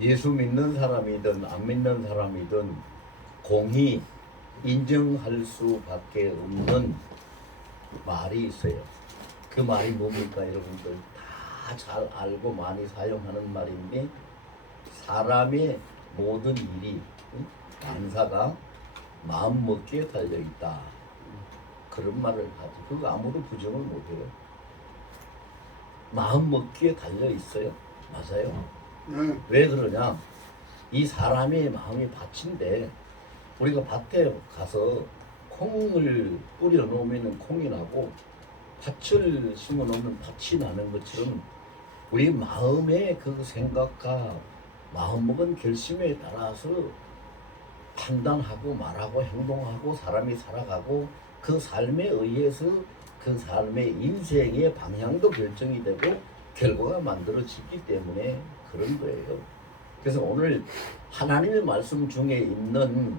예수 믿는 사람이든 안 믿는 사람이든 공히 인정할 수밖에 없는 말이 있어요. 그 말이 뭡니까 여러분들? 다 잘 알고 많이 사용하는 말인데, 사람의 모든 일이 만사가 마음먹기에 달려있다. 그런 말을 하지. 그거 아무도 부정을 못해요. 마음먹기에 달려있어요. 맞아요. 왜 그러냐? 이 사람의 마음이 밭인데, 우리가 밭에 가서 콩을 뿌려 놓으면 콩이 나고 밭을 심어 놓으면 밭이 나는 것처럼, 우리 마음의 그 생각과 마음먹은 결심에 따라서 판단하고 말하고 행동하고 사람이 살아가고, 그 삶에 의해서 그 삶의 인생의 방향도 결정이 되고 결과가 만들어지기 때문에 그런 거예요. 그래서 오늘 하나님의 말씀 중에 있는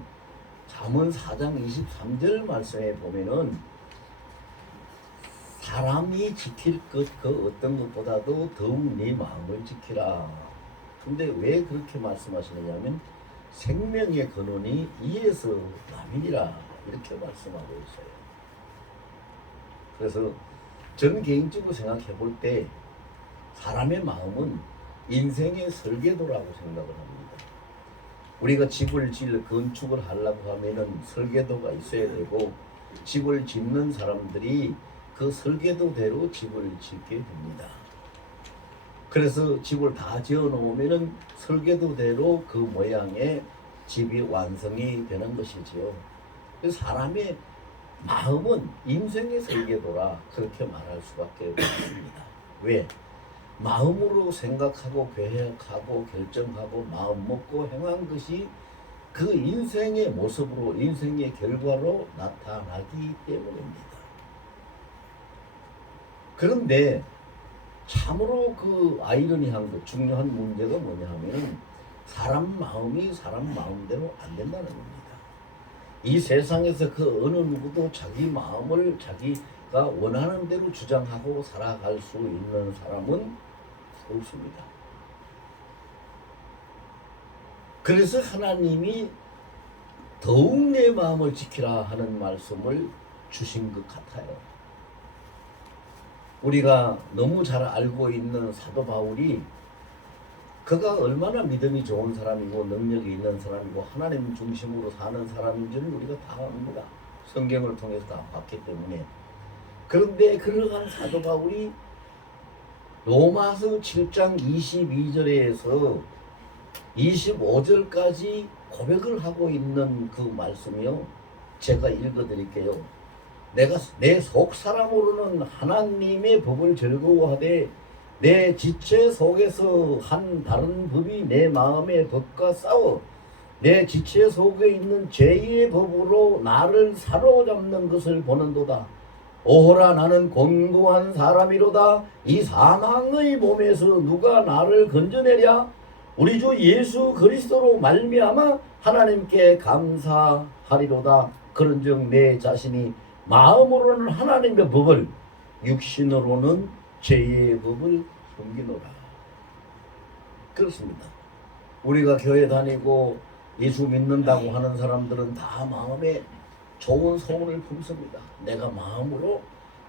잠언 4장 23절 말씀에 보면은, 사람이 지킬 것 그 어떤 것보다도 더욱 네 마음을 지키라. 근데 왜 그렇게 말씀하시느냐면, 생명의 근원이 이에서 남이니라, 이렇게 말씀하고 있어요. 그래서 전 개인적으로 생각해 볼 때 사람의 마음은 인생의 설계도라고 생각을 합니다. 우리가 집을 건축을 하려고 하면은 설계도가 있어야 되고, 집을 짓는 사람들이 그 설계도대로 집을 짓게 됩니다. 그래서 집을 다 지어 놓으면은 설계도대로 그 모양의 집이 완성이 되는 것이지요. 그래서 사람의 마음은 인생의 설계도라, 그렇게 말할 수밖에 없습니다. 왜? 마음으로 생각하고 계획하고 결정하고 마음 먹고 행한 것이 그 인생의 모습으로, 인생의 결과로 나타나기 때문입니다. 그런데 참으로 그 아이러니한 것, 중요한 문제가 뭐냐 하면은, 사람 마음이 사람 마음대로 안 된다는 겁니다. 이 세상에서 그 어느 누구도 자기 마음을 자기가 원하는 대로 주장하고 살아갈 수 있는 사람은 없습니다. 그래서 하나님이 더욱 내 마음을 지키라 하는 말씀을 주신 것 같아요. 우리가 너무 잘 알고 있는 사도 바울이, 그가 얼마나 믿음이 좋은 사람이고 능력이 있는 사람이고 하나님 중심으로 사는 사람인지를 우리가 다 압니다. 성경을 통해서 다 봤기 때문에. 그런데 그러한 사도 바울이 로마서 7장 22절에서 25절까지 고백을 하고 있는 그 말씀이요, 제가 읽어드릴게요. 내가 내 속 사람으로는 하나님의 법을 즐거워하되, 내 지체 속에서 한 다른 법이 내 마음의 법과 싸워 내 지체 속에 있는 죄의 법으로 나를 사로잡는 것을 보는도다. 오호라, 나는 곤고한 사람이로다. 이 사망의 몸에서 누가 나를 건져내랴? 우리 주 예수 그리스도로 말미암아 하나님께 감사하리로다. 그런즉 내 자신이 마음으로는 하나님의 법을, 육신으로는 죄의 법을 섬기노라. 그렇습니다. 우리가 교회 다니고 예수 믿는다고 하는 사람들은 다 마음에 좋은 소원을 품습니다. 내가 마음으로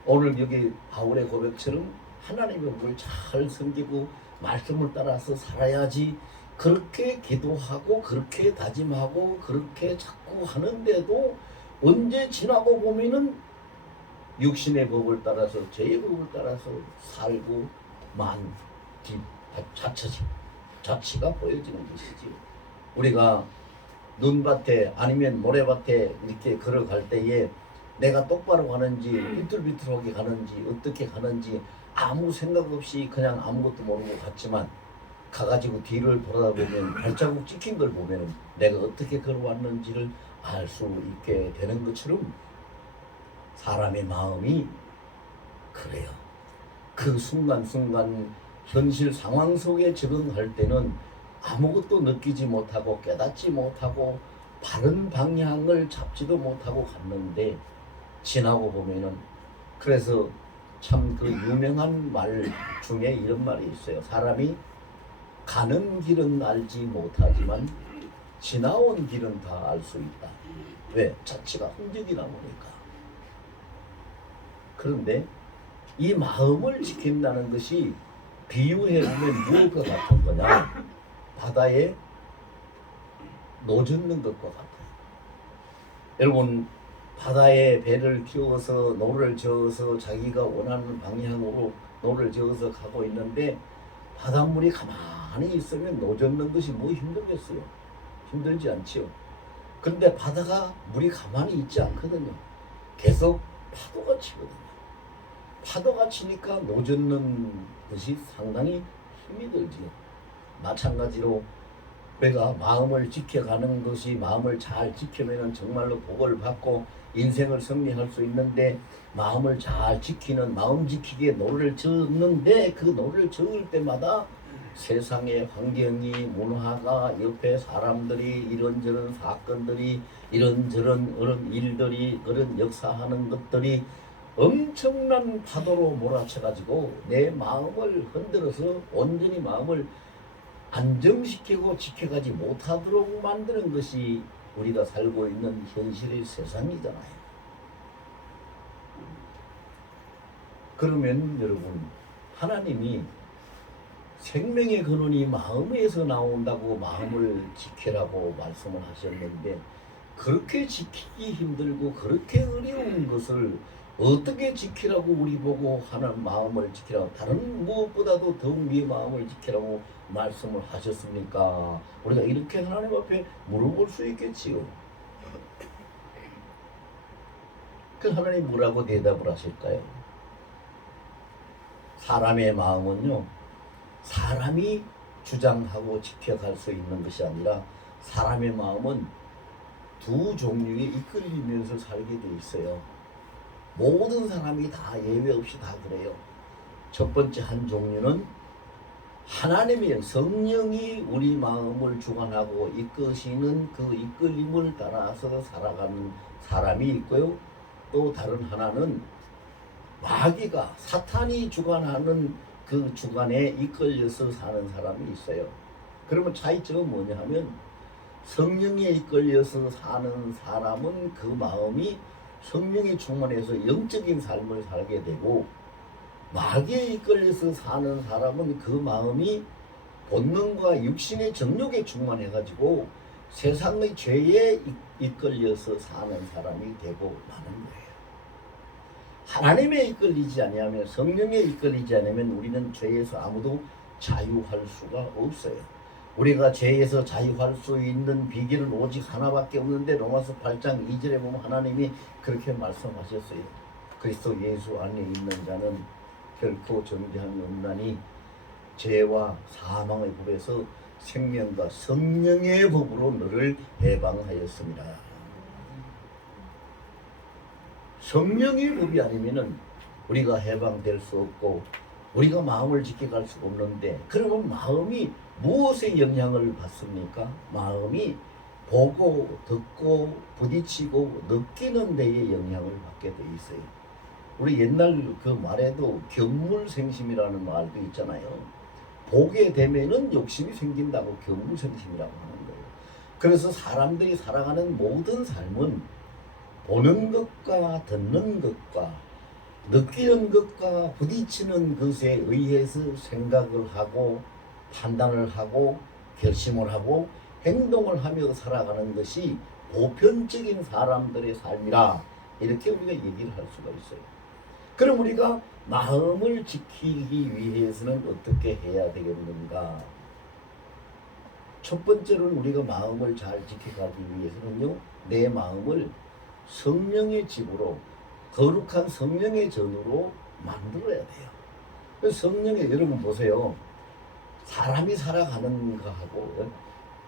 오늘 여기 바울의 고백처럼 하나님의 법을 잘 섬기고 말씀을 따라서 살아야지, 그렇게 기도하고 그렇게 다짐하고 그렇게 자꾸 하는데도 언제 지나고 보면은 육신의 법을 따라서, 죄의 법을 따라서 살고 자치가 보여지는 것이지. 우리가 눈밭에 아니면 모래밭에 이렇게 걸어갈 때에 내가 똑바로 가는지 비틀비틀하게 가는지 어떻게 가는지 아무 생각 없이 그냥 아무것도 모르고 갔지만, 가가지고 뒤를 돌아보면 발자국 찍힌 걸 보면 내가 어떻게 걸어왔는지를 알 수 있게 되는 것처럼, 사람의 마음이 그래요. 그 순간순간 현실 상황 속에 적응할 때는 아무것도 느끼지 못하고 깨닫지 못하고 바른 방향을 잡지도 못하고 갔는데, 지나고 보면은, 그래서 참 그 유명한 말 중에 이런 말이 있어요. 사람이 가는 길은 알지 못하지만 지나온 길은 다 알 수 있다. 왜? 자체가 흔적이 나오니까. 그런데 이 마음을 지킨다는 것이 비유해보면 무엇과 같은 거냐? 바다에 노젓는 것과 같아요. 여러분, 바다에 배를 띄워서 노를 저어서 자기가 원하는 방향으로 노를 저어서 가고 있는데 바닷물이 가만히 있으면 노젓는 것이 뭐 힘들겠어요? 힘들지 않지요. 근데 바다가 물이 가만히 있지 않거든요. 계속 파도가 치거든요. 파도가 치니까 노젓는 것이 상당히 힘이 들지요. 마찬가지로 우리가 마음을 지켜가는 것이, 마음을 잘 지키면 정말로 복을 받고 인생을 승리할 수 있는데, 마음을 잘 지키는, 마음 지키기에 노를 젓는데 그 노를 저을 때마다 세상의 환경이, 문화가, 옆에 사람들이, 이런저런 사건들이, 이런저런 그런 일들이, 그런 역사하는 것들이 엄청난 파도로 몰아쳐가지고 내 마음을 흔들어서 온전히 마음을 안정시키고 지켜가지 못하도록 만드는 것이 우리가 살고 있는 현실의 세상이잖아요. 그러면 여러분, 하나님이 생명의 근원이 마음에서 나온다고 마음을 지키라고 말씀을 하셨는데, 그렇게 지키기 힘들고 그렇게 어려운 것을 어떻게 지키라고 우리 보고 하는 마음을 지키라고, 다른 무엇보다도 더욱 네 마음을 지키라고 말씀을 하셨습니까? 우리가 이렇게 하나님 앞에 물어볼 수 있겠지요. 그 하나님 뭐라고 대답을 하실까요? 사람의 마음은요, 사람이 주장하고 지켜갈 수 있는 것이 아니라 사람의 마음은 두 종류에 이끌리면서 살게 돼 있어요. 모든 사람이 다 예외 없이 다 그래요. 첫 번째 한 종류는 하나님의 성령이 우리 마음을 주관하고 이끄시는 그 이끌림을 따라서 살아가는 사람이 있고요. 또 다른 하나는 마귀가, 사탄이 주관하는 그 주관에 이끌려서 사는 사람이 있어요. 그러면 차이점은 뭐냐 하면, 성령에 이끌려서 사는 사람은 그 마음이 성령이 충만해서 영적인 삶을 살게 되고, 마귀에 이끌려서 사는 사람은 그 마음이 본능과 육신의 정욕에 충만해가지고 세상의 죄에 이끌려서 사는 사람이 되고 마는 거예요. 하나님에 이끌리지 아니하면, 성령에 이끌리지 않으면 우리는 죄에서 아무도 자유할 수가 없어요. 우리가 죄에서 자유할 수 있는 비결은 오직 하나밖에 없는데, 로마서 8장 2절에 보면 하나님이 그렇게 말씀하셨어요. 그리스도 예수 안에 있는 자는 결코 정죄함이 없나니 죄와 사망의 법에서 생명과 성령의 법으로 너를 해방하였습니다. 성령의 법이 아니면은 우리가 해방될 수 없고 우리가 마음을 지켜갈 수 없는데, 그러면 마음이 무엇에 영향을 받습니까? 마음이 보고 듣고 부딪히고 느끼는 데에 영향을 받게 돼 있어요. 우리 옛날 그 말에도 견물생심이라는 말도 있잖아요. 보게 되면은 욕심이 생긴다고 견물생심이라고 하는 거예요. 그래서 사람들이 살아가는 모든 삶은 보는 것과 듣는 것과 느끼는 것과 부딪히는 것에 의해서 생각을 하고 판단을 하고 결심을 하고 행동을 하며 살아가는 것이 보편적인 사람들의 삶이라, 이렇게 우리가 얘기를 할 수가 있어요. 그럼 우리가 마음을 지키기 위해서는 어떻게 해야 되겠는가? 첫 번째로는 우리가 마음을 잘 지켜가기 위해서는요, 내 마음을 성령의 집으로, 거룩한 성령의 전으로 만들어야 돼요. 성령의, 여러분 보세요. 사람이 살아가는 거하고,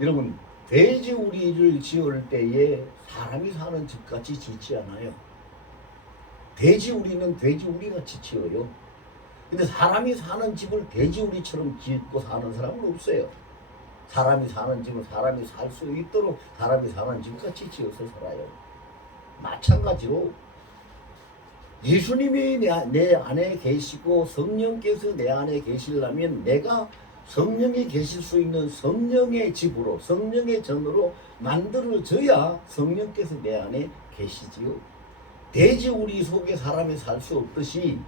여러분 돼지우리를 지을 때에 사람이 사는 집같이 짓지 않아요. 돼지우리는 돼지우리같이 지어요. 근데 사람이 사는 집을 돼지우리처럼 짓고 사는 사람은 없어요. 사람이 사는 집은 사람이 살 수 있도록 사람이 사는 집같이 지어서 살아요. 마찬가지로 예수님이 내 안에 계시고 성령께서 내 안에 계시려면 내가 성령이 계실 수 있는 성령의 집으로, 성령의 전으로 만들어져야 성령께서 내 안에 계시지요. 대지 우리 속에 사람이 살 수 없듯이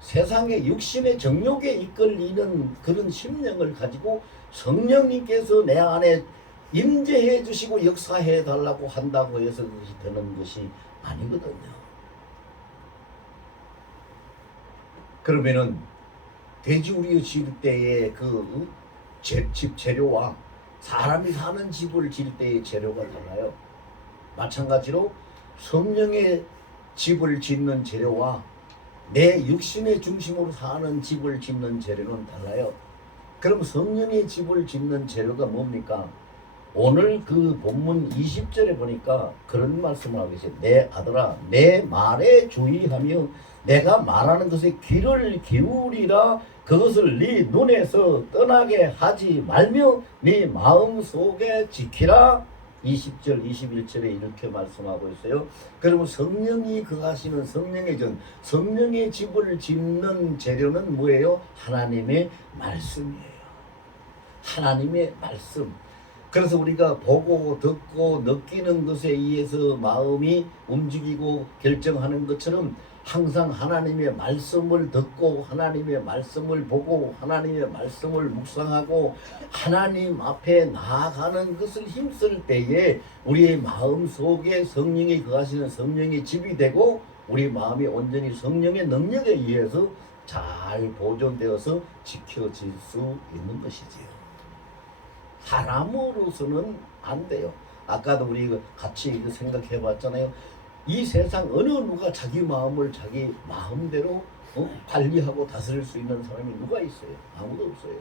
세상의 육신의 정욕에 이끌리는 그런 심령을 가지고 성령님께서 내 안에 임재해 주시고 역사해 달라고 한다고 해서 그것이 되는 것이 아니거든요. 그러면은 돼지우리 지을 때의 그 집 재료와 사람이 사는 집을 지을 때의 재료가 달라요. 마찬가지로 성령의 집을 짓는 재료와 내 육신의 중심으로 사는 집을 짓는 재료는 달라요. 그럼 성령의 집을 짓는 재료가 뭡니까? 오늘 그 본문 20절에 보니까 그런 말씀을 하고 계세요. 내 아들아, 내 말에 주의하며 내가 말하는 것에 귀를 기울이라. 그것을 네 눈에서 떠나게 하지 말며 네 마음속에 지키라. 20절 21절에 이렇게 말씀하고 있어요. 그러면 성령이 거하시는 성령의 전, 성령의 집을 짓는 재료는 뭐예요? 하나님의 말씀이에요. 하나님의 말씀. 그래서 우리가 보고 듣고 느끼는 것에 의해서 마음이 움직이고 결정하는 것처럼 항상 하나님의 말씀을 듣고 하나님의 말씀을 보고 하나님의 말씀을 묵상하고 하나님 앞에 나아가는 것을 힘쓸 때에 우리의 마음속에 성령이 거하시는 성령의 집이 되고 우리 마음이 온전히 성령의 능력에 의해서 잘 보존되어서 지켜질 수 있는 것이지요. 사람으로서는 안 돼요. 아까도 우리 같이 생각해 봤잖아요. 이 세상 어느 누가 자기 마음을 자기 마음대로 관리하고 다스릴 수 있는 사람이 누가 있어요? 아무도 없어요.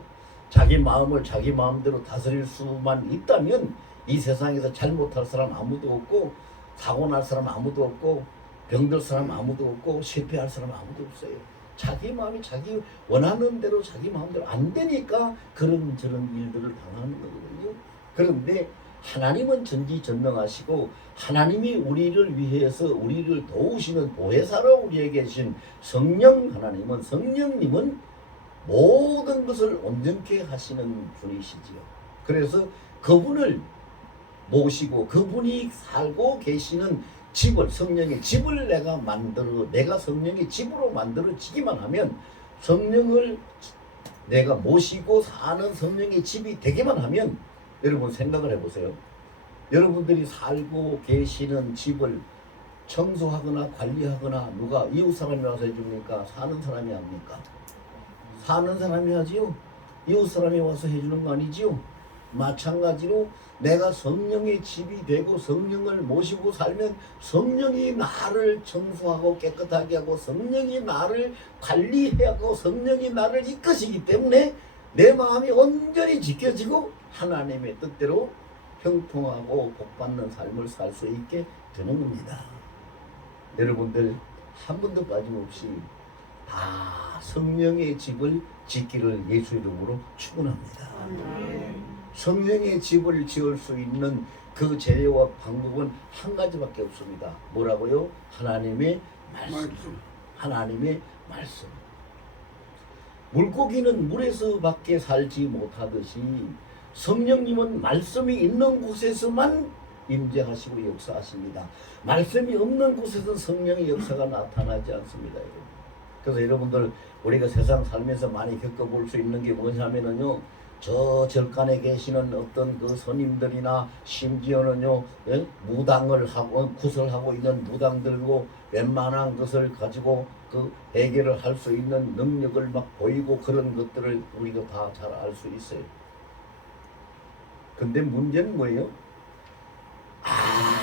자기 마음을 자기 마음대로 다스릴 수만 있다면 이 세상에서 잘못할 사람 아무도 없고 사고 날 사람 아무도 없고 병들 사람 아무도 없고 실패할 사람 아무도 없어요. 자기 마음이 자기 원하는 대로 자기 마음대로 안 되니까 그런저런 일들을 당하는 거거든요. 그런데 하나님은 전지전능하시고 하나님이 우리를 위해서 우리를 도우시는 보혜사로 우리에게 계신 성령 하나님은, 성령님은 모든 것을 온전케 하시는 분이시지요. 그래서 그분을 모시고 그분이 살고 계시는 집을, 성령의 집을 내가 성령의 집으로 만들어지기만 하면, 성령을 내가 모시고 사는 성령의 집이 되기만 하면, 여러분 생각을 해보세요. 여러분들이 살고 계시는 집을 청소하거나 관리하거나 누가 이웃 사람이 와서 해줍니까? 사는 사람이 합니까? 사는 사람이 하지요. 이웃 사람이 와서 해주는 거 아니지요. 마찬가지로 내가 성령의 집이 되고 성령을 모시고 살면 성령이 나를 청소하고 깨끗하게 하고 성령이 나를 관리하고 성령이 나를 이끄시기 때문에 내 마음이 온전히 지켜지고 하나님의 뜻대로 형통하고 복받는 삶을 살 수 있게 되는 겁니다. 여러분들 한 번도 빠짐없이 다 성령의 집을 짓기를 예수 이름으로 축원합니다. 성령의 집을 지을 수 있는 그 재료와 방법은 한 가지밖에 없습니다. 뭐라고요? 하나님의 말씀. 하나님의 말씀. 물고기는 물에서 밖에 살지 못하듯이 성령님은 말씀이 있는 곳에서만 임재하시고 역사하십니다. 말씀이 없는 곳에서는 성령의 역사가 나타나지 않습니다. 여러분. 그래서 여러분들 우리가 세상 살면서 많이 겪어볼 수 있는 게 뭐냐면은요, 저 절간에 계시는 어떤 그 스님들이나 심지어는요, 무당을 하고 구설하고 있는 무당들고 웬만한 것을 가지고 그 해결을 할 수 있는 능력을 막 보이고 그런 것들을 우리가 다 잘 알 수 있어요. 근데 문제는 뭐예요?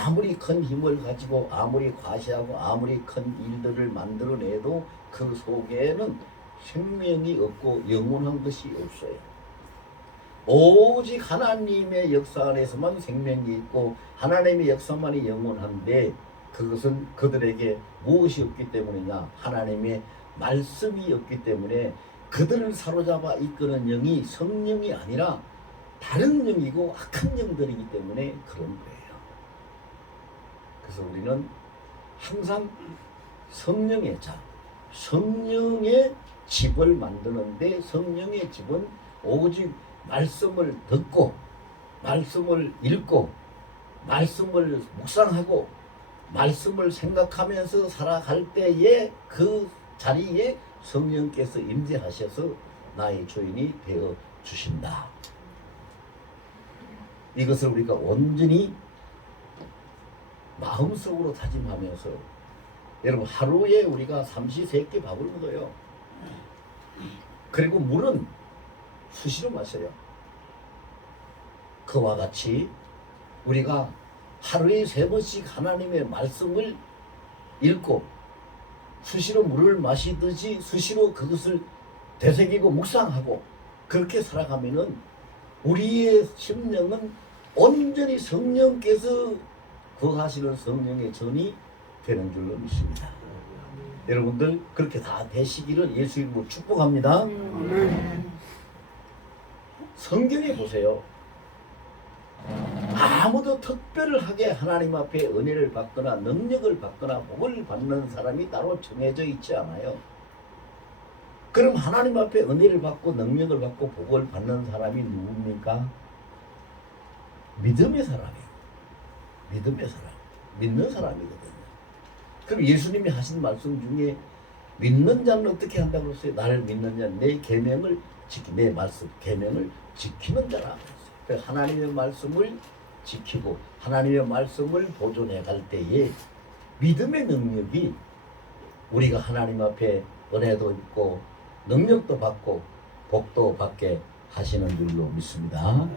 아무리 큰 힘을 가지고 아무리 과시하고 아무리 큰 일들을 만들어내도 그 속에는 생명이 없고 영원한 것이 없어요. 오직 하나님의 역사 안에서만 생명이 있고 하나님의 역사만이 영원한데, 그것은 그들에게 무엇이 없기 때문이냐? 하나님의 말씀이 없기 때문에 그들을 사로잡아 이끄는 영이 성령이 아니라 다른 영이고 악한 영들이기 때문에 그런 거예요. 그래서 우리는 항상 성령의 집을 만드는데, 성령의 집은 오직 말씀을 듣고 말씀을 읽고 말씀을 묵상하고 말씀을 생각하면서 살아갈 때에 그 자리에 성령께서 임재하셔서 나의 주인이 되어 주신다. 이것을 우리가 온전히 마음속으로 다짐하면서, 여러분 하루에 우리가 삼시세끼 밥을 먹어요. 그리고 물은 수시로 마셔요. 그와 같이 우리가 하루에 3번씩 하나님의 말씀을 읽고 수시로 물을 마시듯이 수시로 그것을 되새기고 묵상하고 그렇게 살아가면은 우리의 심령은 온전히 성령께서 거하시는 성령의 전이 되는 줄로 믿습니다. 여러분들 그렇게 다 되시기를 예수 이름으로 축복합니다. 성경에 보세요. 아무도 특별하게 하나님 앞에 은혜를 받거나 능력을 받거나 복을 받는 사람이 따로 정해져 있지 않아요. 그럼 하나님 앞에 은혜를 받고 능력을 받고 복을 받는 사람이 누굽니까? 믿음의 사람이에요. 믿음의 사람. 믿는 사람이거든요. 그럼 예수님이 하신 말씀 중에 믿는 자는 어떻게 한다고 그랬어요? 나를 믿는 자는 내 계명을 내 말씀 계명을 지키는 자라 그랬어요. 하나님의 말씀을 지키고 하나님의 말씀을 보존해 갈 때에 믿음의 능력이 우리가 하나님 앞에 은혜도 있고 능력도 받고 복도 받게 하시는 줄로 믿습니다.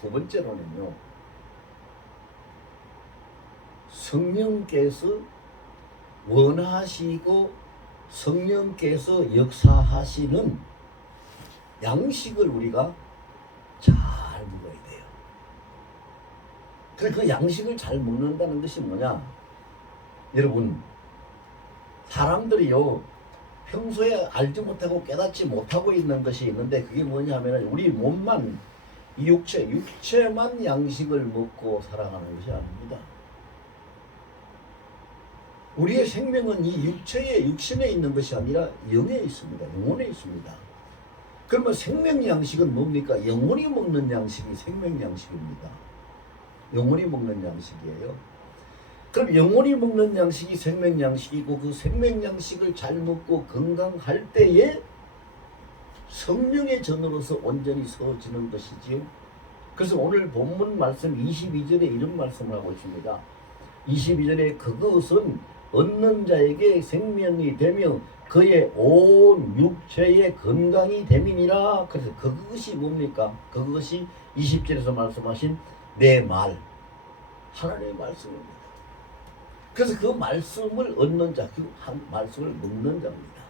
두 번째로는요, 성령께서 원하시고 성령께서 역사하시는 양식을 우리가 잘 먹어야 돼요. 그래서 그 양식을 잘 먹는다는 것이 뭐냐? 여러분, 사람들이요 평소에 알지 못하고 깨닫지 못하고 있는 것이 있는데, 그게 뭐냐 하면 우리 몸만, 이 육체만 양식을 먹고 살아가는 것이 아닙니다. 우리의 생명은 이 육신에 있는 것이 아니라 영에 있습니다. 영혼에 있습니다. 그러면 생명 양식은 뭡니까? 영혼이 먹는 양식이 생명 양식입니다. 영혼이 먹는 양식이에요. 그럼 영혼이 먹는 양식이 생명 양식이고, 그 생명 양식을 잘 먹고 건강할 때에 성령의 전으로서 온전히 서지는 것이지요. 그래서 오늘 본문 말씀 22절에 이런 말씀을 하고 있습니다. 22절에 그것은 얻는 자에게 생명이 되며 그의 온 육체의 건강이 됨이니라. 그래서 그것이 뭡니까? 그것이 20절에서 말씀하신 내 말, 하나님의 말씀입니다. 그래서 그 말씀을 얻는 자, 그 말씀을 먹는 자입니다.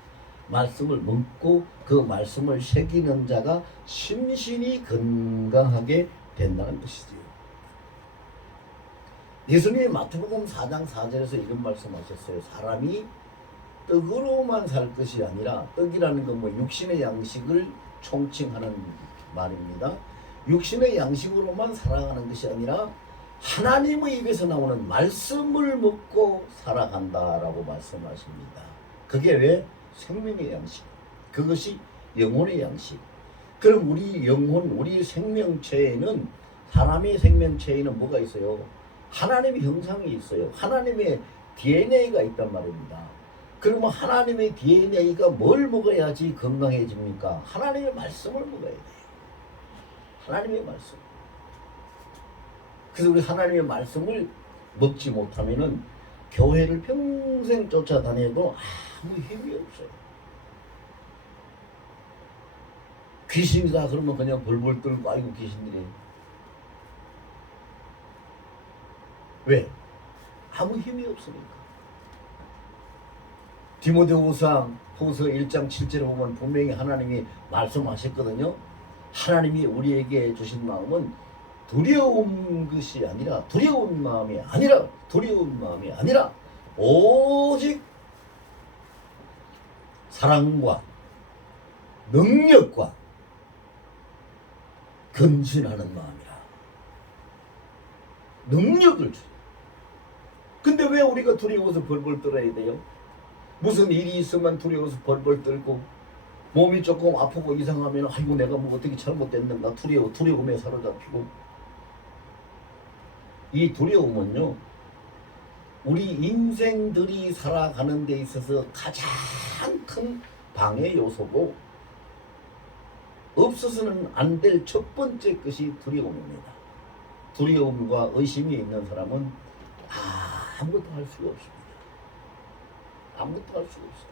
말씀을 먹고 그 말씀을 새기는 자가 심신이 건강하게 된다는 것이지요. 예수님이 마태복음 4장 4절에서 이런 말씀하셨어요. 사람이 떡으로만 살 것이 아니라, 떡이라는 건 뭐 육신의 양식을 총칭하는 말입니다. 육신의 양식으로만 살아가는 것이 아니라 하나님의 입에서 나오는 말씀을 먹고 살아간다라고 말씀하십니다. 그게 왜? 생명의 양식. 그것이 영혼의 양식. 그럼 우리 영혼, 우리 생명체에는, 사람의 생명체에는 뭐가 있어요? 하나님의 형상이 있어요. 하나님의 DNA가 있단 말입니다. 그러면 하나님의 DNA가 뭘 먹어야지 건강해집니까? 하나님의 말씀을 먹어야 돼요. 하나님의 말씀. 그래서 우리 하나님의 말씀을 먹지 못하면은 교회를 평생 쫓아다녀도 아무 힘이 없어요. 귀신이다 그러면 그냥 벌벌 떨고 아이고 귀신들이. 왜? 아무 힘이 없으니까. 디모데후서 1장 7절에 보면 분명히 하나님이 말씀하셨거든요. 하나님이 우리에게 주신 마음은 두려운 것이 아니라, 두려운 마음이 아니라 오직 사랑과 능력과 근신하는 마음이라. 능력을 주. 근데 왜 우리가 두려워서 벌벌 떨어야 돼요? 무슨 일이 있으면 두려워서 벌벌 떨고, 몸이 조금 아프고 이상하면 아이고 내가 뭐 어떻게 잘못됐는가 두려움에 사로잡히고, 이 두려움은요 우리 인생들이 살아가는 데 있어서 가장 큰 방해 요소고 없어서는 안 될 첫 번째 것이 두려움입니다. 두려움과 의심이 있는 사람은 아무것도 할 수가 없습니다. 아무것도 할 수가 없어요.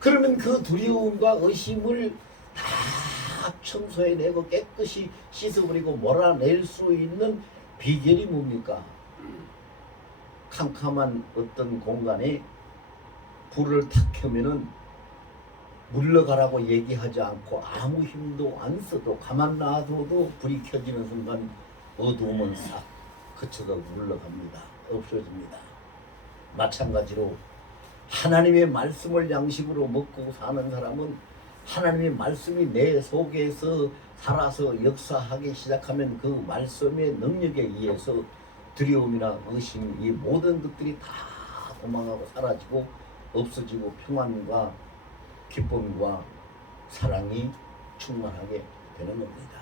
그러면 그 두려움과 의심을 다 청소해내고 깨끗이 씻어버리고 몰아낼 수 있는 비결이 뭡니까? 캄캄한 어떤 공간에 불을 탁 켜면은 물러가라고 얘기하지 않고 아무 힘도 안 써도 가만 놔둬도 불이 켜지는 순간 어두움은 싹 그쳐가 물러갑니다. 없어집니다. 마찬가지로 하나님의 말씀을 양식으로 먹고 사는 사람은 하나님의 말씀이 내 속에서 살아서 역사하기 시작하면 그 말씀의 능력에 의해서 두려움이나 의심, 이 모든 것들이 다 도망하고 사라지고 없어지고 평안과 기쁨과 사랑이 충만하게 되는 겁니다.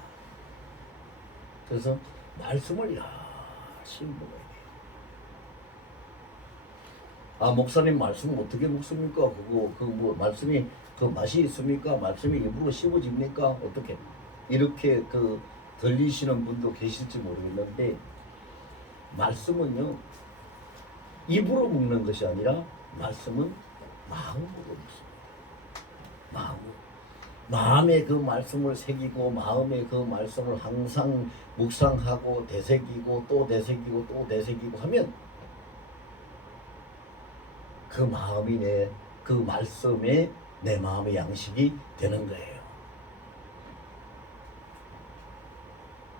그래서 말씀을 열심히 먹어야 돼요. 목사님 말씀 어떻게 먹습니까? 뭐 말씀이 그 맛이 있습니까? 말씀이 입으로 씹어집니까? 어떻게? 이렇게 들리시는 분도 계실지 모르겠는데, 말씀은요 입으로 먹는 것이 아니라 말씀은 마음으로 먹습니다. 마음에 그 말씀을 새기고 마음에 그 말씀을 항상 묵상하고 되새기고 또 되새기고 또 되새기고 하면 그 마음이 그 말씀에 내 마음의 양식이 되는 거예요.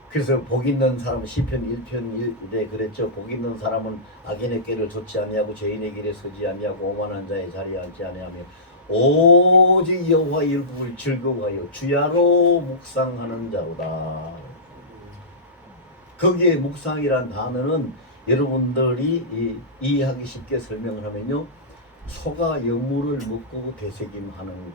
그래서 복 있는 사람, 시편 1편 1에 그랬죠. 복 있는 사람은 악인의 길을 좇지 아니하고 죄인의 길에 서지 아니하고 오만한 자의 자리에 앉지 아니하며 오직 여호와 율법을 즐거워하여 주야로 묵상하는 자로다. 거기에 묵상이란 단어는 여러분들이 이해하기 쉽게 설명을 하면요, 소가 여물을 먹고 되새김하는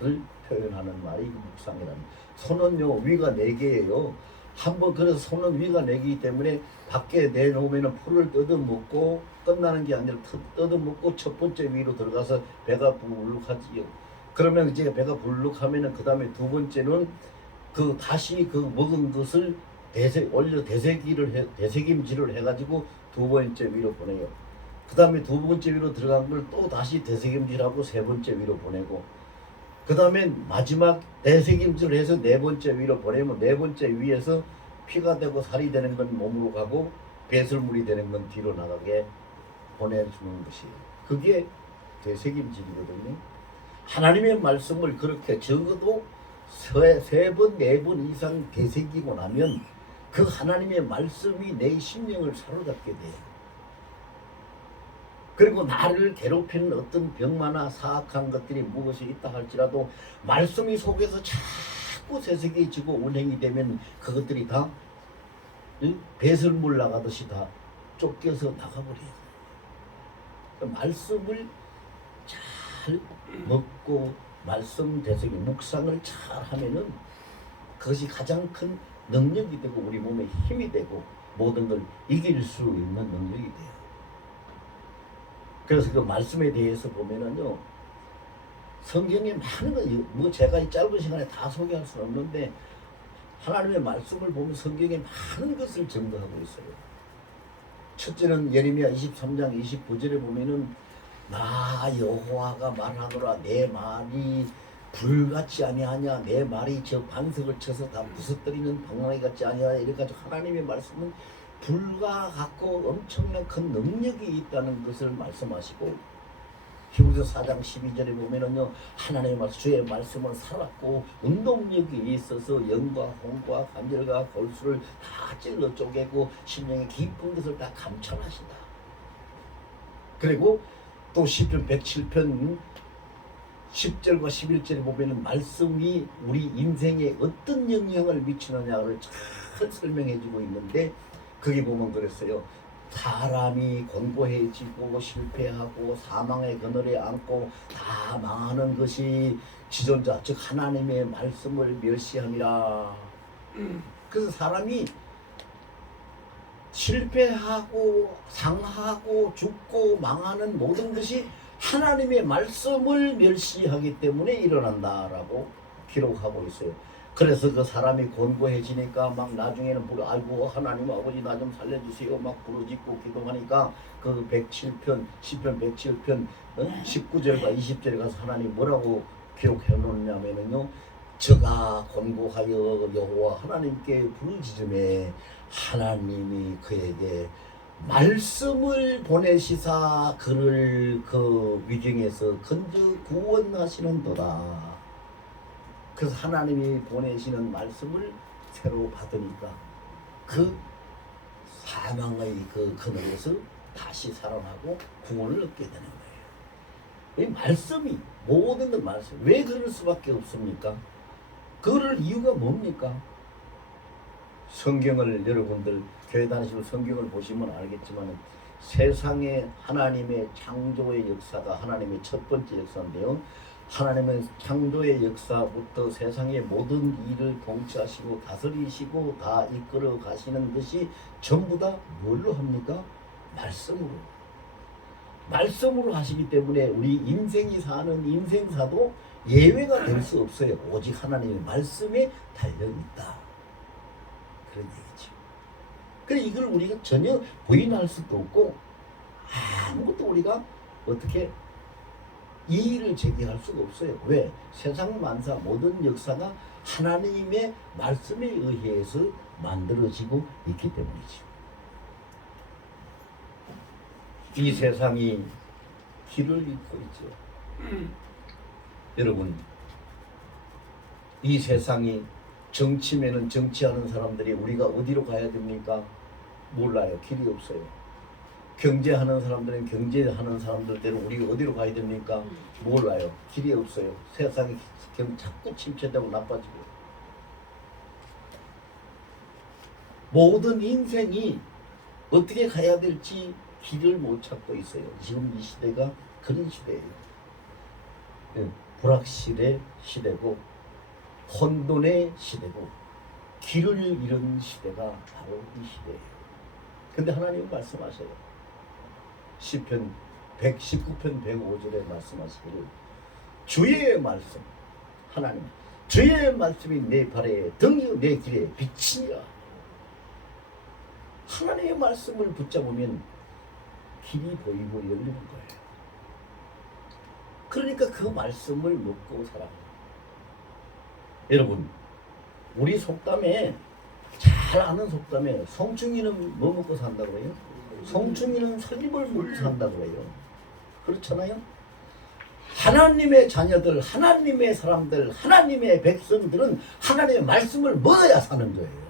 것을 표현하는 말이 묵상이라는. 소는요 위가 4개예요. 한번 그래서 소는 위가 4개이기 때문에 밖에 내놓으면 풀을 뜯어먹고 끝나는 게 아니라 뜯어먹고 첫 번째 위로 들어가서 배가 불룩하지요. 그러면 이제 배가 불룩하면은 그 다음에 두 번째는 다시 먹은 것을 되새김질을 해가지고 두 번째 위로 보내요. 그 다음에 두 번째 위로 들어간 걸 또 다시 되새김질하고 세 번째 위로 보내고, 그 다음에 마지막 되새김질을 해서 네 번째 위로 보내면 네 번째 위에서 피가 되고 살이 되는 건 몸으로 가고 배설물이 되는 건 뒤로 나가게 보내주는 것이에요. 그게 되새김질이거든요. 하나님의 말씀을 그렇게 적어도 세 번, 네 번 이상 되새기고 나면 그 하나님의 말씀이 내 심령을 사로잡게 돼요. 그리고 나를 괴롭히는 어떤 병마나 사악한 것들이 무엇이 있다 할지라도 말씀이 속에서 자꾸 새색해지고 운행이 되면 그것들이 다 배설물 나가듯이 다 쫓겨서 나가버려요. 말씀을 잘 먹고 말씀 되새기 묵상을 잘 하면은 그것이 가장 큰 능력이 되고 우리 몸에 힘이 되고 모든 걸 이길 수 있는 능력이 돼요. 그래서 그 말씀에 대해서 보면은요, 성경에 많은 거, 제가 이 짧은 시간에 다 소개할 수는 없는데 하나님의 말씀을 보면 성경에 많은 것을 증거하고 있어요. 첫째는 예레미야 23장 29절에 보면은 나 여호와가 말하노라 내 말이 불같지 아니하냐, 내 말이 저 반석을 쳐서 다 부서뜨리는 방망이 같지 아니하냐. 이래가지고 하나님의 말씀은 불과 같고 엄청난 큰 능력이 있다는 것을 말씀하시고, 히브리서 4장 12절에 보면은요, 하나님의 말씀, 주의 말씀은 살았고 운동력이 있어서 영과 홍과 관절과 골수를 다 찔러 쪼개고 심령의 깊은 것을 다 감찰하신다. 그리고 또 시편 107편 10절과 11절에 보면은 말씀이 우리 인생에 어떤 영향을 미치느냐를 잘 설명해 주고 있는데, 거기 보면 그랬어요. 사람이 곤고해지고 실패하고 사망의 그늘에 앉고 다 망하는 것이 지존자 즉 하나님의 말씀을 멸시함이라. 그래서 사람이 실패하고 상하고 죽고 망하는 모든 것이 하나님의 말씀을 멸시하기 때문에 일어난다라고 기록하고 있어요. 그래서 그 사람이 곤고해지니까 막 나중에는 아이고 하나님 아버지 나 좀 살려주세요 막 부르짖고 기도하니까 그 107편 시편 107편 19절과 20절에 가서 하나님 뭐라고 기록해 놓냐면요, 저가 곤고하여 여호와 하나님께 부르짖음에 하나님이 그에게 말씀을 보내시사 그를 그 위경에서 건져 구원하시는도다. 그래서 하나님이 보내시는 말씀을 새로 받으니까 그 사망의 그 그늘에서 다시 살아나고 구원을 얻게 되는 거예요. 이 말씀이 모든 것 말씀. 왜 그럴 수밖에 없습니까? 그럴 이유가 뭡니까? 성경을 여러분들 교회 다니시고 성경을 보시면 알겠지만 세상에 하나님의 창조의 역사가 하나님의 첫 번째 역사인데요. 하나님은 창조의 역사부터 세상의 모든 일을 통치하시고 다스리시고 다 이끌어 가시는 것이 전부 다 뭘로 합니까? 말씀으로. 말씀으로 하시기 때문에 우리 인생이 사는 인생사도 예외가 될 수 없어요. 오직 하나님의 말씀에 달려있다. 그런 얘기죠. 그래 이걸 우리가 전혀 부인할 수도 없고 아무것도 우리가 어떻게 이의를 제기할 수가 없어요. 왜? 세상 만사 모든 역사가 하나님의 말씀에 의해서 만들어지고 있기 때문이죠. 이 세상이 길을 잃고 있죠. 여러분, 이 세상이 정치면은 정치하는 사람들이 우리가 어디로 가야 됩니까? 몰라요. 길이 없어요. 경제하는 사람들은 경제하는 사람들대로 우리가 어디로 가야 됩니까? 몰라요. 길이 없어요. 세상이 자꾸 침체되고 나빠지고 모든 인생이 어떻게 가야 될지 길을 못 찾고 있어요. 지금 이 시대가 그런 시대예요. 불확실의 시대고 혼돈의 시대고 길을 잃은 시대가 바로 이 시대예요. 근데 하나님은 말씀하셔요. 시편 119편 105절에 말씀하시기를 주의 말씀 하나님 주의 말씀이 내 발에 등이요 내 길에 빛이니라. 하나님의 말씀을 붙잡으면 길이 보이고 열리는 거예요. 그러니까 그 말씀을 먹고 살아요. 여러분 우리 속담에 잘 아는 속담에 성충이는 뭐 먹고 산다고 해요? 성충이는 설립을 먹고 산다고 해요. 그렇잖아요? 하나님의 자녀들, 하나님의 사람들, 하나님의 백성들은 하나님의 말씀을 먹어야 사는 거예요.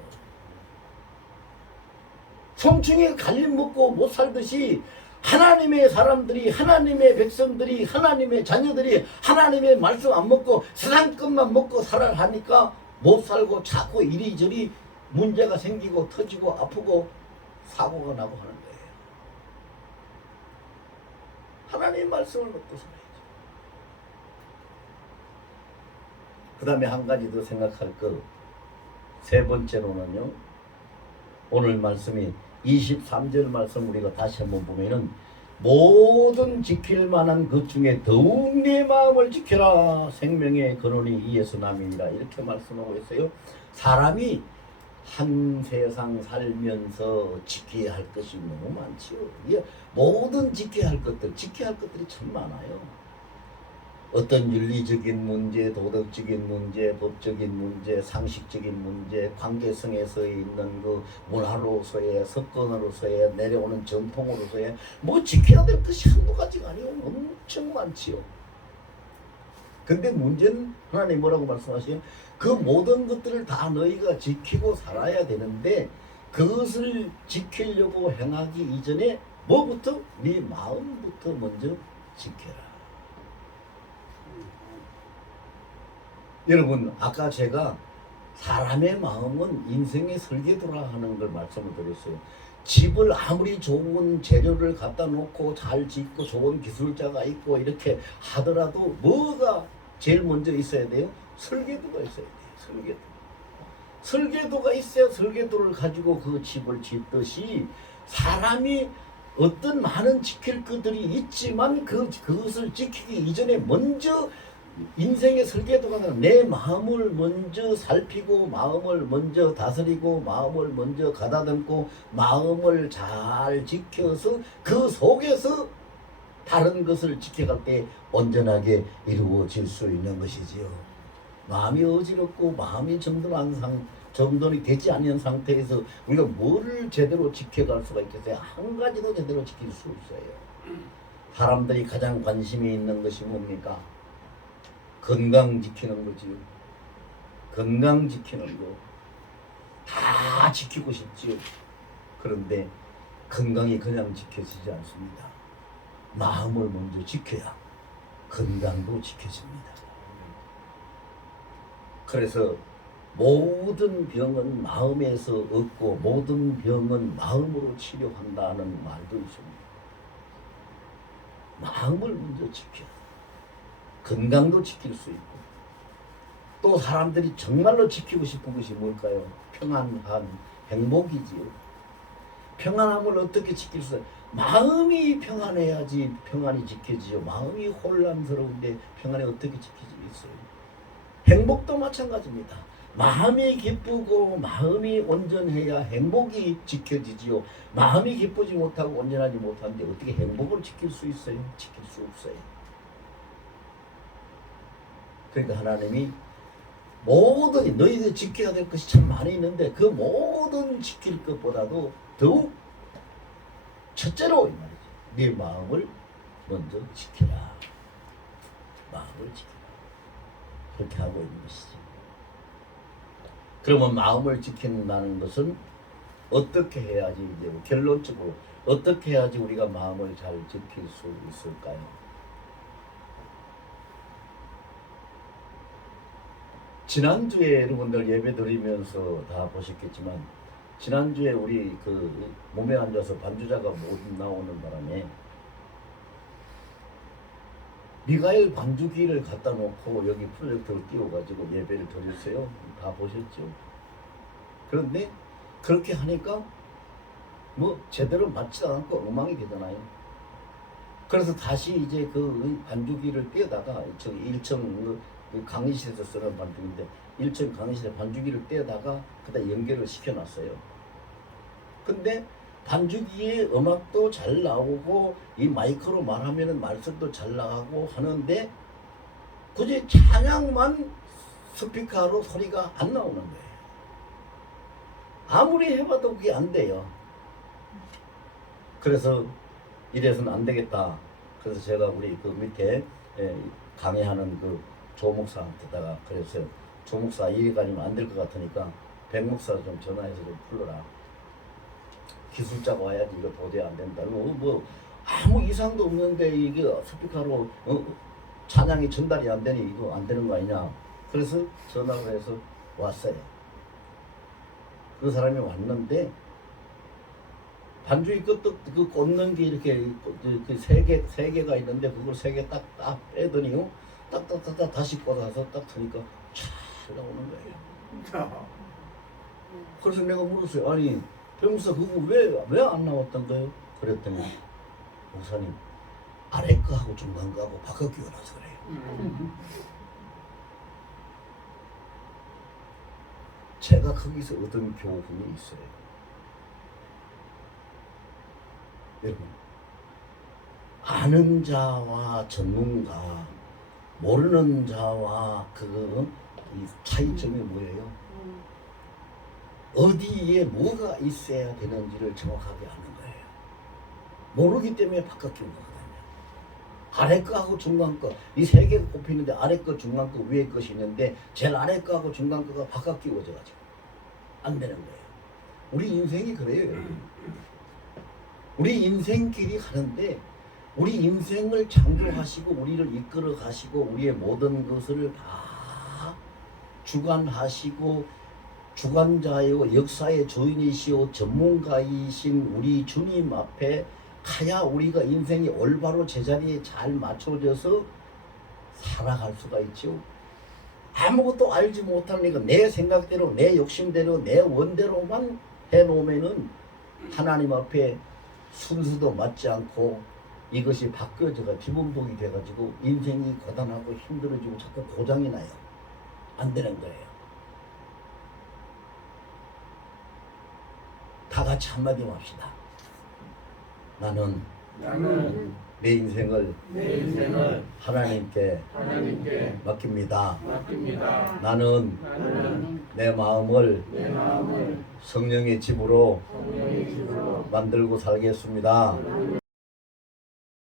성충이 갈림 먹고 못 살듯이 하나님의 사람들이, 하나님의 백성들이, 하나님의 자녀들이 하나님의 말씀 안 먹고 세상 것만 먹고 살아 하니까 못 살고 자꾸 이리저리 문제가 생기고 터지고 아프고 사고가 나고 하는 거예요. 하나님의 말씀을 먹고 살아야죠. 그 다음에 한 가지 더 생각할 거, 세 번째로는요, 오늘 말씀이 23절 말씀 우리가 다시 한번 보면은 모든 지킬 만한 것 중에 더욱 내 마음을 지켜라 생명의 근원이 이에서 남이니라 이렇게 말씀하고 있어요. 사람이 한 세상 살면서 지켜야 할 것이 너무 많지요. 모든 지켜야 할 것들이 참 많아요. 어떤 윤리적인 문제, 도덕적인 문제, 법적인 문제, 상식적인 문제, 관계성에서 있는 그 문화로서의 습관으로서의 내려오는 전통으로서의 뭐 지켜야 될 것이 한두 가지가 아니요. 엄청 많지요. 근데 문제는 하나님 뭐라고 말씀하세요? 그 모든 것들을 다 너희가 지키고 살아야 되는데 그것을 지키려고 행하기 이전에 뭐부터? 네 마음부터 먼저 지켜라. 여러분 아까 제가 사람의 마음은 인생의 설계도라 하는 걸 말씀을 드렸어요. 집을 아무리 좋은 재료를 갖다 놓고 잘 짓고 좋은 기술자가 있고 이렇게 하더라도 뭐가 제일 먼저 있어야 돼요? 설계도가 있어야 돼요. 설계도. 설계도가 있어야 설계도를 가지고 그 집을 짓듯이 사람이 어떤 많은 지킬 것들이 있지만 그것을 지키기 이전에 먼저 인생의 설계도가 내 마음을 먼저 살피고 마음을 먼저 다스리고 마음을 먼저 가다듬고 마음을 잘 지켜서 그 속에서 다른 것을 지켜갈 때 온전하게 이루어질 수 있는 것이지요. 마음이 어지럽고 마음이 정돈이 되지 않은 상태에서 우리가 뭐를 제대로 지켜갈 수가 있겠어요? 한 가지도 제대로 지킬 수 없어요. 사람들이 가장 관심이 있는 것이 뭡니까? 건강 지키는 거지요. 건강 지키는 거. 다 지키고 싶지요. 그런데 건강이 그냥 지켜지지 않습니다. 마음을 먼저 지켜야 건강도 지켜집니다. 그래서 모든 병은 마음에서 얻고 모든 병은 마음으로 치료한다는 말도 있습니다. 마음을 먼저 지켜야 건강도 지킬 수 있고 또 사람들이 정말로 지키고 싶은 것이 뭘까요? 평안한 행복이지요. 평안함을 어떻게 지킬 수 있어요? 마음이 평안해야지 평안이 지켜지죠. 마음이 혼란스러운데 평안이 어떻게 지켜지겠어요? 행복도 마찬가지입니다. 마음이 기쁘고 마음이 온전해야 행복이 지켜지지요. 마음이 기쁘지 못하고 온전하지 못하는데 어떻게 행복을 지킬 수 있어요? 지킬 수 없어요. 그러니까 하나님이 모든 너희들 지켜야 될 것이 참 많이 있는데 그 모든 지킬 것보다도 더욱 첫째로 이 말이죠. 네 마음을 먼저 지켜라. 마음을 지켜라. 그렇게 하고 있는 것이지. 그러면 마음을 지킨다는 것은 어떻게 해야지 이제 결론적으로 어떻게 해야지 우리가 마음을 잘 지킬 수 있을까요? 지난주에 여러분들 예배 드리면서 다 보셨겠지만 지난주에 우리 그 몸에 앉아서 반주자가 못 나오는 바람에 미가엘 반주기를 갖다 놓고 여기 프로젝터를 띄워가지고 예배를 드렸어요. 다 보셨죠? 그런데 그렇게 하니까 뭐 제대로 맞지도 않고 엉망이 되잖아요. 그래서 다시 이제 그 반주기를 떼다가 저기 1층 그 강의실에서 쓰는 반주기인데 1층 강의실에 반주기를 떼다가 그다 연결을 시켜놨어요. 근데 반주기에 음악도 잘 나오고 이 마이크로 말하면은 말씀도 잘 나가고 하는데 굳이 찬양만 스피커로 소리가 안 나오는 거예요. 아무리 해봐도 그게 안 돼요. 그래서 이래서는 안 되겠다. 그래서 제가 우리 그 밑에 강의하는 그 조 목사한테다가 그랬어요. 조 목사 일이 가지면 안 될 것 같으니까 백 목사 좀 전화해서 좀 불러라. 기술자가 와야지 이거 도저히 안 된다. 뭐 아무 이상도 없는데 이게 스피커로 찬양이 전달이 안 되니 이거 안 되는 거 아니냐. 그래서 전화를 해서 왔어요. 그 사람이 왔는데 반주의 끝도 그 꽂는 게 이렇게 그 세 개가 있는데 그걸 세 개 딱 빼더니요. 딱딱딱딱 다시 꽂아서 딱 트니까 촤 나오는 거예요. 그래서 내가 물었어요. 아니 병사 그거 왜 안 나왔던 거예요? 그랬더니 목사님 아래 거하고 중간 거하고 바꿔 끼워놔서 그래요. 제가 거기서 얻은 교훈이 있어요. 여러분 아는 자와 전문가 모르는 자와 이 차이점이 뭐예요? 어디에 뭐가 있어야 되는지를 정확하게 아는 거예요. 모르기 때문에 바꿔 끼운 거거든요. 아래 거하고 중간 거 이 세 개가 꼽히는데 아래 거, 중간 거, 위에 것이 있는데 제일 아래 거하고 중간 거가 바꿔 끼워져가지고 안 되는 거예요. 우리 인생이 그래요. 우리 인생길이 가는데 우리 인생을 창조하시고 우리를 이끌어 가시고 우리의 모든 것을 다 주관하시고 주관자요 역사의 주인이시오 전문가이신 우리 주님 앞에 가야 우리가 인생이 올바로 제자리에 잘 맞춰져서 살아갈 수가 있죠. 아무것도 알지 못하니까 내 생각대로 내 욕심대로 내 원대로만 해놓으면은 하나님 앞에 순수도 맞지 않고 이것이 바뀌어져가 비범동이 돼가지고 인생이 고단하고 힘들어지고 자꾸 고장이 나요. 안 되는 거예요. 다 같이 한마디 합시다. 나는 내 인생을 하나님께 맡깁니다. 나는 내 마음을 성령의 집으로 만들고 살겠습니다.